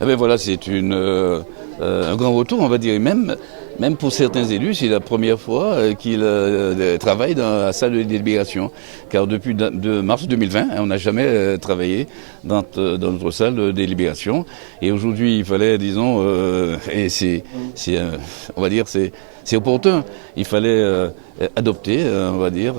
Eh bien voilà, c'est un grand retour, on va dire. Même pour certains élus, c'est la première fois qu'ils travaillent dans la salle de délibération. Car depuis de mars 2020, on n'a jamais travaillé dans notre salle de délibération. Et aujourd'hui, il fallait, disons, on va dire, c'est opportun. Il fallait adopter, on va dire,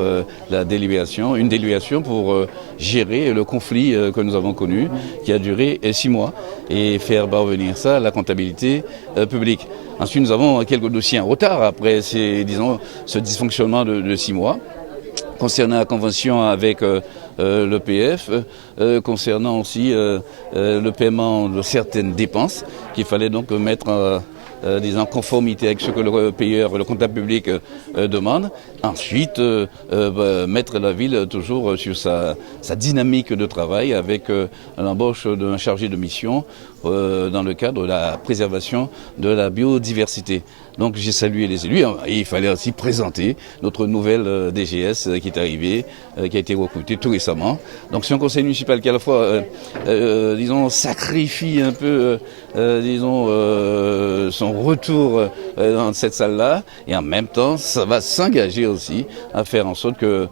une délibération pour gérer le conflit que nous avons connu, qui a duré 6 mois, et faire parvenir ça à la comptabilité publique. Ensuite, nous avons quelques dossiers en retard après ce dysfonctionnement de 6 mois. Concernant la convention avec l'EPF, concernant aussi le paiement de certaines dépenses qu'il fallait donc mettre en conformité avec ce que le payeur, le comptable public demande. Ensuite, mettre la ville toujours sur sa dynamique de travail avec l'embauche d'un chargé de mission dans le cadre de la préservation de la biodiversité. Donc j'ai salué les élus et il fallait aussi présenter notre nouvelle DGS qui est arrivée, qui a été recrutée tout récemment. Donc c'est un conseil municipal qui à la fois, sacrifie un peu, son retour dans cette salle-là, et en même temps ça va s'engager aussi à faire en sorte que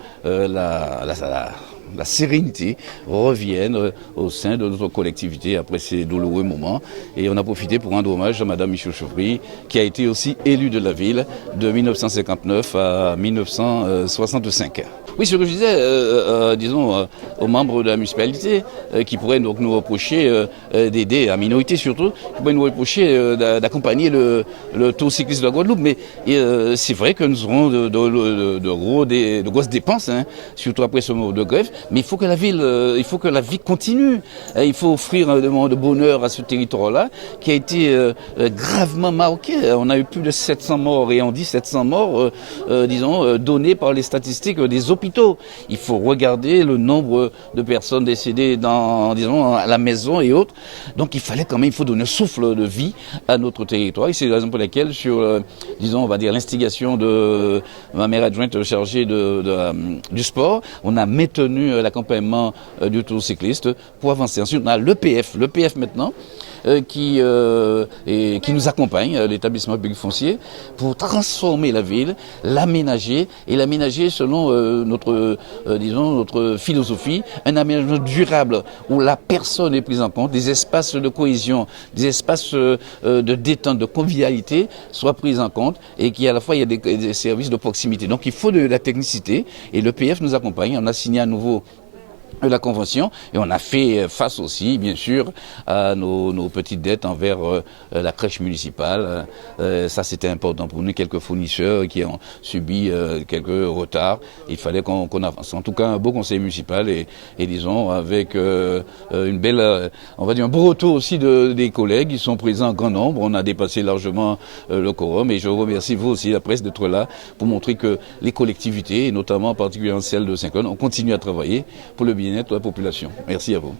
la sérénité revienne au sein de notre collectivité après ces douloureux moments. Et on a profité pour rendre hommage à Mme Michel Chevry, qui a été aussi élue de la ville de 1959 à 1965. Oui, ce que je disais, aux membres de la municipalité qui pourraient donc nous reprocher d'aider, la minorité surtout, qui pourraient nous reprocher d'accompagner le Tour cycliste de la Guadeloupe. Mais c'est vrai que nous aurons de grosses dépenses, surtout après ce moment de grève. Mais il faut que la vie continue. Il faut offrir un moment de bonheur à ce territoire-là qui a été gravement marqué. On a eu plus de 700 morts, et on dit 700 morts, donnés par les statistiques des hôpitaux. Il faut regarder le nombre de personnes décédées à la maison et autres. Donc il faut donner un souffle de vie à notre territoire. Et c'est la raison pour laquelle, on va dire l'instigation de ma mère adjointe chargée du sport, on a maintenu l'accompagnement du Tour cycliste pour avancer. Ensuite, on a l'EPF maintenant, qui nous accompagne, l'établissement public foncier, pour transformer la ville, l'aménager selon notre philosophie, un aménagement durable où la personne est prise en compte, des espaces de cohésion, des espaces de détente, de convivialité soient pris en compte, et qu'à la fois il y a des services de proximité. Donc il faut de la technicité, et l'EPF nous accompagne. On a signé à nouveau la convention, et on a fait face aussi, bien sûr, à nos petites dettes envers la crèche municipale. Ça, c'était important pour nous. Quelques fournisseurs qui ont subi quelques retards. Il fallait qu'on avance. En tout cas, un beau conseil municipal, et avec une belle, on va dire, un beau retour aussi des collègues. Ils sont présents en grand nombre. On a dépassé largement le quorum, et je vous remercie, vous aussi, la presse, d'être là pour montrer que les collectivités, et notamment particulièrement celle de Saint-Claude, ont continué à travailler pour le bien-être de la population. Merci à vous.